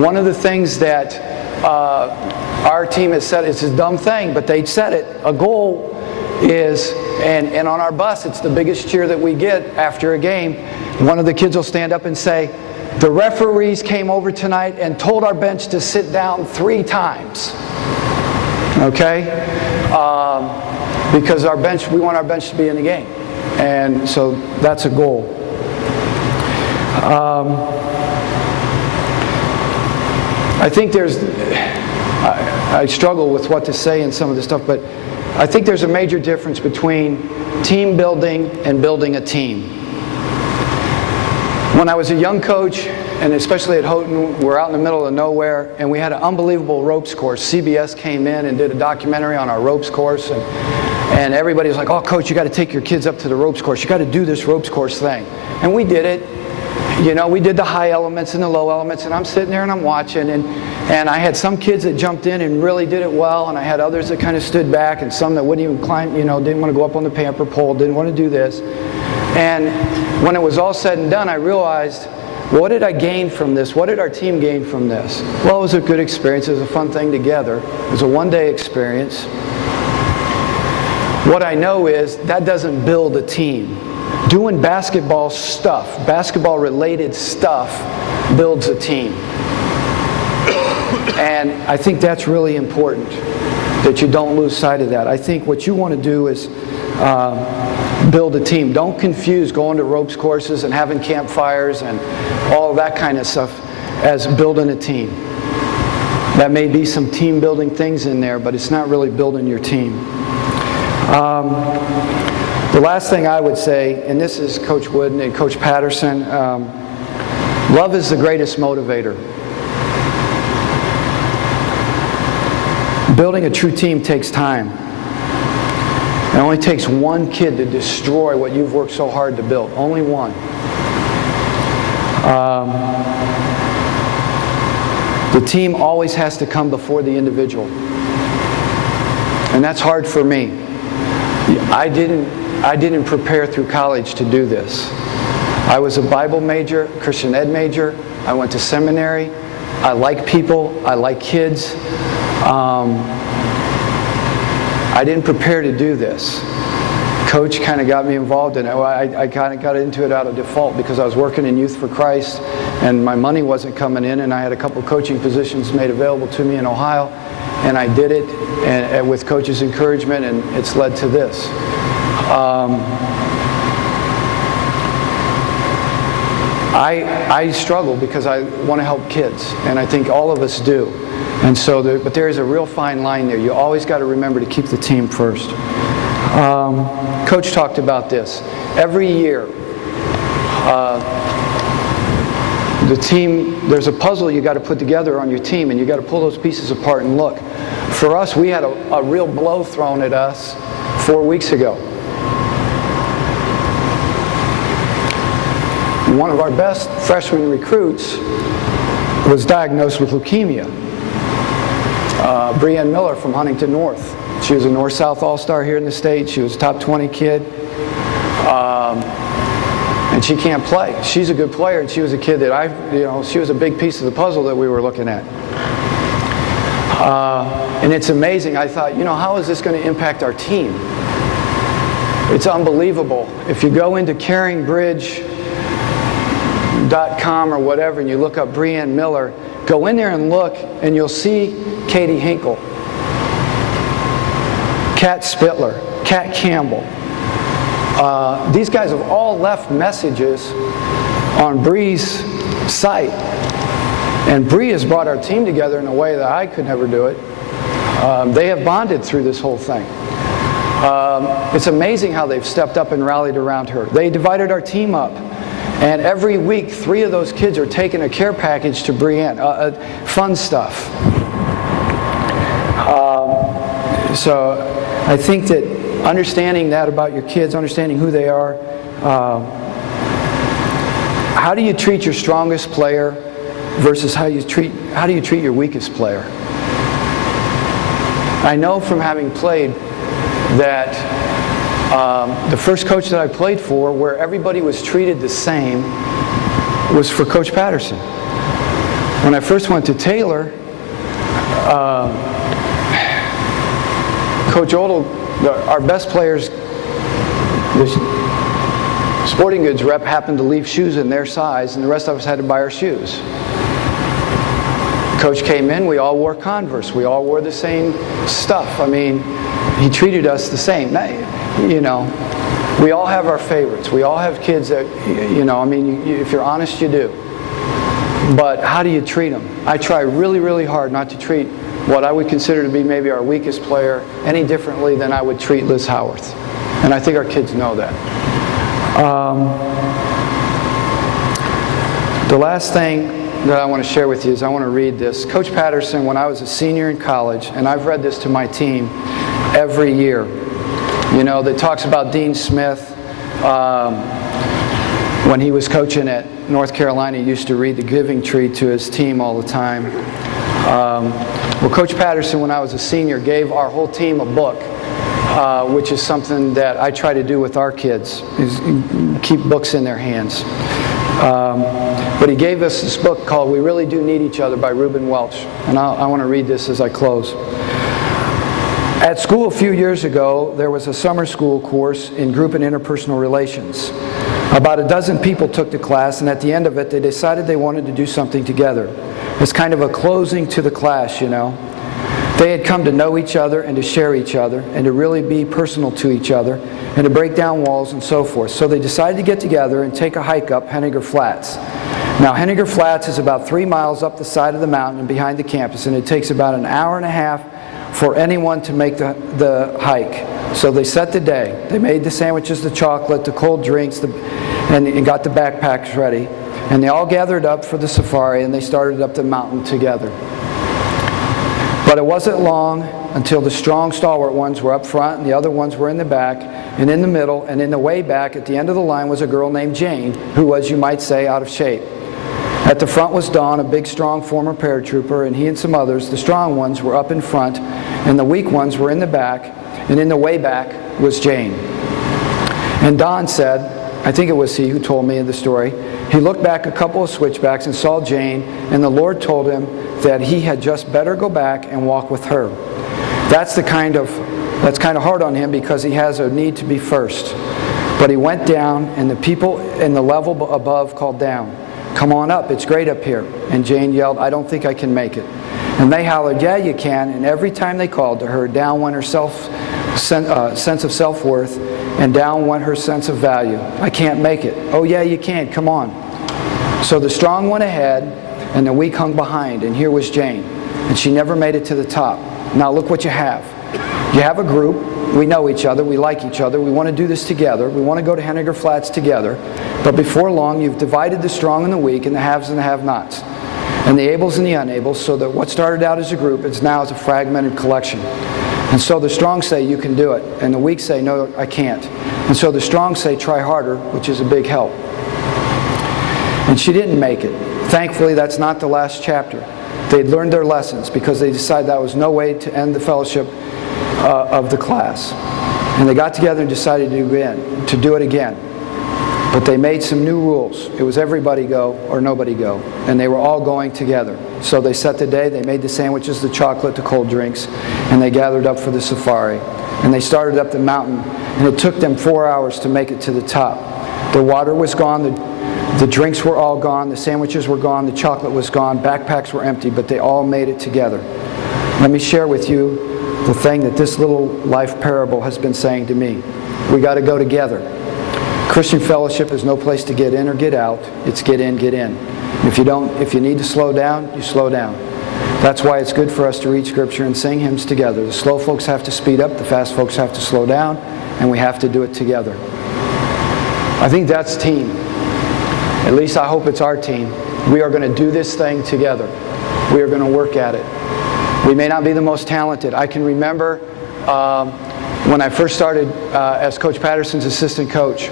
One of the things that our team has said, it's a dumb thing, but they said it, a goal is, and on our bus, it's the biggest cheer that we get after a game. One of the kids will stand up and say, the referees came over tonight and told our bench to sit down 3 times. Okay? Because our bench, we want our bench to be in the game. And so that's a goal. I think I struggle with what to say in some of this stuff, but I think there's a major difference between team building and building a team. When I was a young coach, and especially at Houghton, we're out in the middle of nowhere, and we had an unbelievable ropes course. CBS came in and did a documentary on our ropes course, and everybody was like, oh, Coach, you got to take your kids up to the ropes course. You got to do this ropes course thing. And we did it. You know, we did the high elements and the low elements, and I'm sitting there and I'm watching, and I had some kids that jumped in and really did it well, and I had others that kind of stood back, and some that wouldn't even climb, you know, didn't want to go up on the pamper pole, didn't want to do this. And when it was all said and done, I realized, what did I gain from this? What did our team gain from this? Well, it was a good experience. It was a fun thing together. It was a one-day experience. What I know is that doesn't build a team. Doing basketball stuff, basketball-related stuff, builds a team. And I think that's really important, that you don't lose sight of that. I think what you want to do is build a team. Don't confuse going to ropes courses and having campfires and all of that kind of stuff as building a team. That may be some team-building things in there, but it's not really building your team. The last thing I would say, and this is Coach Wooden and Coach Patterson, love is the greatest motivator. Building a true team takes time. It only takes one kid to destroy what you've worked so hard to build. Only one. The team always has to come before the individual. And that's hard for me. I didn't prepare through college to do this. I was a Bible major, Christian ed major. I went to seminary. I like people. I like kids. I didn't prepare to do this. Coach kind of got me involved in it. I kind of got into it out of default because I was working in Youth for Christ and my money wasn't coming in, and I had a couple coaching positions made available to me in Ohio, and I did it and with Coach's encouragement, and it's led to this. I struggle because I want to help kids, and I think all of us do. And so, but there is a real fine line there. You always got to remember to keep the team first. Coach talked about this. Every year, the team, there's a puzzle you got to put together on your team, and you got to pull those pieces apart and look. For us, we had a real blow thrown at us 4 weeks ago. One of our best freshman recruits was diagnosed with leukemia. Brienne Miller from Huntington North. She was a North-South All-Star here in the state. She was a top 20 kid. And she can't play. She's a good player, and she was a kid that she was a big piece of the puzzle that we were looking at. And it's amazing. I thought, how is this going to impact our team? It's unbelievable. If you go into CaringBridge.com or whatever, and you look up Brienne Miller, go in there and look, and you'll see Katie Hinkle, Kat Spittler, Kat Campbell. These guys have all left messages on Bree's site. And Bree has brought our team together in a way that I could never do it. They have bonded through this whole thing. It's amazing how they've stepped up and rallied around her. They divided our team up. And every week, 3 of those kids are taking a care package to Brienne. Fun stuff. So I think that understanding that about your kids, understanding who they are, how do you treat your strongest player versus how do you treat your weakest player? I know from having played that the first coach that I played for, where everybody was treated the same, was for Coach Patterson. When I first went to Taylor, Coach Odell, our best players, the sporting goods rep happened to leave shoes in their size, and the rest of us had to buy our shoes. Coach came in, we all wore Converse. We all wore the same stuff. I mean, he treated us the same. You know, we all have our favorites. We all have kids that, you know, I mean, if you're honest, you do. But how do you treat them? I try really, really hard not to treat what I would consider to be maybe our weakest player any differently than I would treat Liz Howarth. And I think our kids know that. The last thing that I want to share with you is I want to read this. Coach Patterson, when I was a senior in college, and I've read this to my team every year, you know, that talks about Dean Smith. When he was coaching at North Carolina, he used to read the Giving Tree to his team all the time. Well, Coach Patterson, when I was a senior, gave our whole team a book, which is something that I try to do with our kids, is keep books in their hands. But he gave us this book called We Really Do Need Each Other by Reuben Welch. And I want to read this as I close. At school a few years ago, there was a summer school course in group and interpersonal relations. About a dozen people took the class, and at the end of it, they decided they wanted to do something together. It's kind of a closing to the class, you know. They had come to know each other and to share each other and to really be personal to each other and to break down walls and so forth. So they decided to get together and take a hike up Henniger Flats. Now, Henniger Flats is about 3 miles up the side of the mountain and behind the campus, and it takes about an hour and a half for anyone to make the hike. So they set the day. They made the sandwiches, the chocolate, the cold drinks, and got the backpacks ready. And they all gathered up for the safari, and they started up the mountain together. But it wasn't long until the strong, stalwart ones were up front, and the other ones were in the back, and in the middle, and in the way back, at the end of the line, was a girl named Jane, who was, you might say, out of shape. At the front was Don, a big, strong former paratrooper, and he and some others. The strong ones were up in front, and the weak ones were in the back, and in the way back was Jane. And Don said, I think it was he who told me the story, he looked back a couple of switchbacks and saw Jane, and the Lord told him that he had just better go back and walk with her. That's kind of hard on him because he has a need to be first. But he went down, and the people in the level above called down, come on up, it's great up here. And Jane yelled, I don't think I can make it. And they hollered, yeah, you can. And every time they called to her, down went her sense of self-worth, and down went her sense of value. I can't make it. Oh, yeah, you can. Come on. So the strong went ahead, and the weak hung behind. And here was Jane. And she never made it to the top. Now look what you have. You have a group. We know each other. We like each other. We want to do this together. We want to go to Henniger Flats together. But before long, you've divided the strong and the weak, and the haves and the have-nots, and the ables and the unables, so that what started out as a group is now as a fragmented collection. And so the strong say, you can do it. And the weak say, no, I can't. And so the strong say, try harder, which is a big help. And she didn't make it. Thankfully, that's not the last chapter. They'd learned their lessons because they decided that was no way to end the fellowship of the class. And they got together and decided to do it again. But they made some new rules. It was everybody go or nobody go. And they were all going together. So they set the day, they made the sandwiches, the chocolate, the cold drinks, and they gathered up for the safari. And they started up the mountain, and it took them 4 hours to make it to the top. The water was gone, the drinks were all gone, the sandwiches were gone, the chocolate was gone, backpacks were empty, but they all made it together. Let me share with you the thing that this little life parable has been saying to me. We got to go together. Christian fellowship is no place to get in or get out. It's get in, get in. If you need to slow down, you slow down. That's why it's good for us to read Scripture and sing hymns together. The slow folks have to speed up, the fast folks have to slow down, and we have to do it together. I think that's team. At least I hope it's our team. We are going to do this thing together. We are going to work at it. We may not be the most talented. I can remember when I first started as Coach Patterson's assistant coach,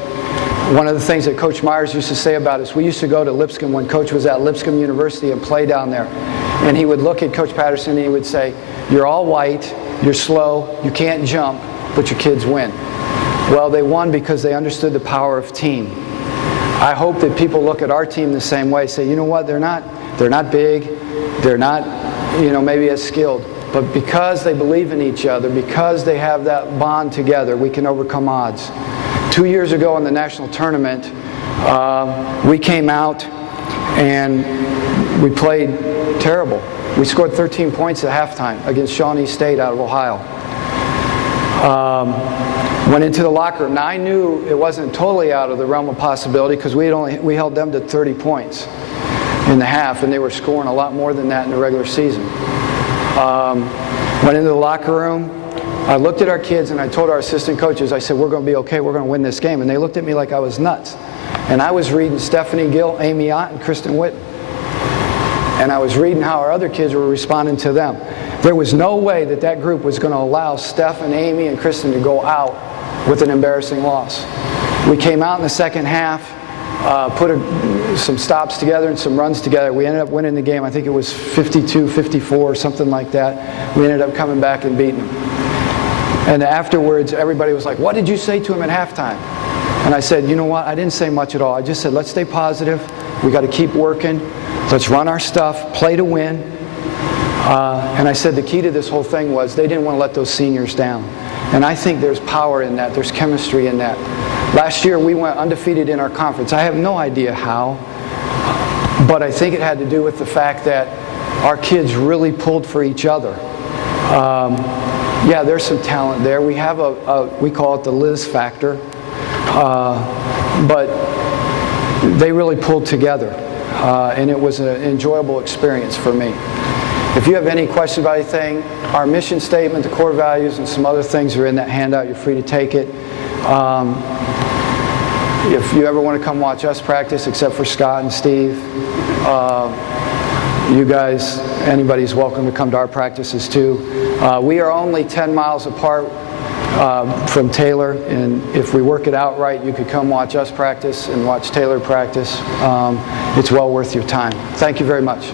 one of the things that Coach Myers used to say about us, we used to go to Lipscomb when Coach was at Lipscomb University and play down there. And he would look at Coach Patterson and he would say, "You're all white, you're slow, you can't jump, but your kids win." Well, they won because they understood the power of team. I hope that people look at our team the same way, say, you know what, they're not big, they're not, maybe as skilled, but because they believe in each other, because they have that bond together, we can overcome odds. 2 years ago in the national tournament, we came out and we played terrible. We scored 13 points at halftime against Shawnee State out of Ohio. Went into the locker room. Now I knew it wasn't totally out of the realm of possibility because we held them to 30 points in the half, and they were scoring a lot more than that in the regular season. Went into the locker room. I looked at our kids and I told our assistant coaches, I said, we're going to be okay, we're going to win this game. And they looked at me like I was nuts. And I was reading Stephanie Gill, Amy Ott, and Kristen Witt. And I was reading how our other kids were responding to them. There was no way that that group was going to allow Steph and Amy and Kristen to go out with an embarrassing loss. We came out in the second half, put some stops together and some runs together. We ended up winning the game. I think it was 52-54 or something like that. We ended up coming back and beating them. And afterwards, everybody was like, "What did you say to him at halftime?" And I said, you know what, I didn't say much at all. I just said, let's stay positive. We got to keep working. Let's run our stuff, play to win. And I said the key to this whole thing was they didn't want to let those seniors down. And I think there's power in that. There's chemistry in that. Last year, we went undefeated in our conference. I have no idea how, but I think it had to do with the fact that our kids really pulled for each other. Yeah, there's some talent there. We have we call it the Liz factor, but they really pulled together, and it was an enjoyable experience for me. If you have any questions about anything, our mission statement, the core values, and some other things are in that handout. You're free to take it. If you ever want to come watch us practice, except for Scott and Steve, you guys, anybody's welcome to come to our practices too. We are only 10 miles apart from Taylor, and if we work it out right, you could come watch us practice and watch Taylor practice. It's well worth your time. Thank you very much.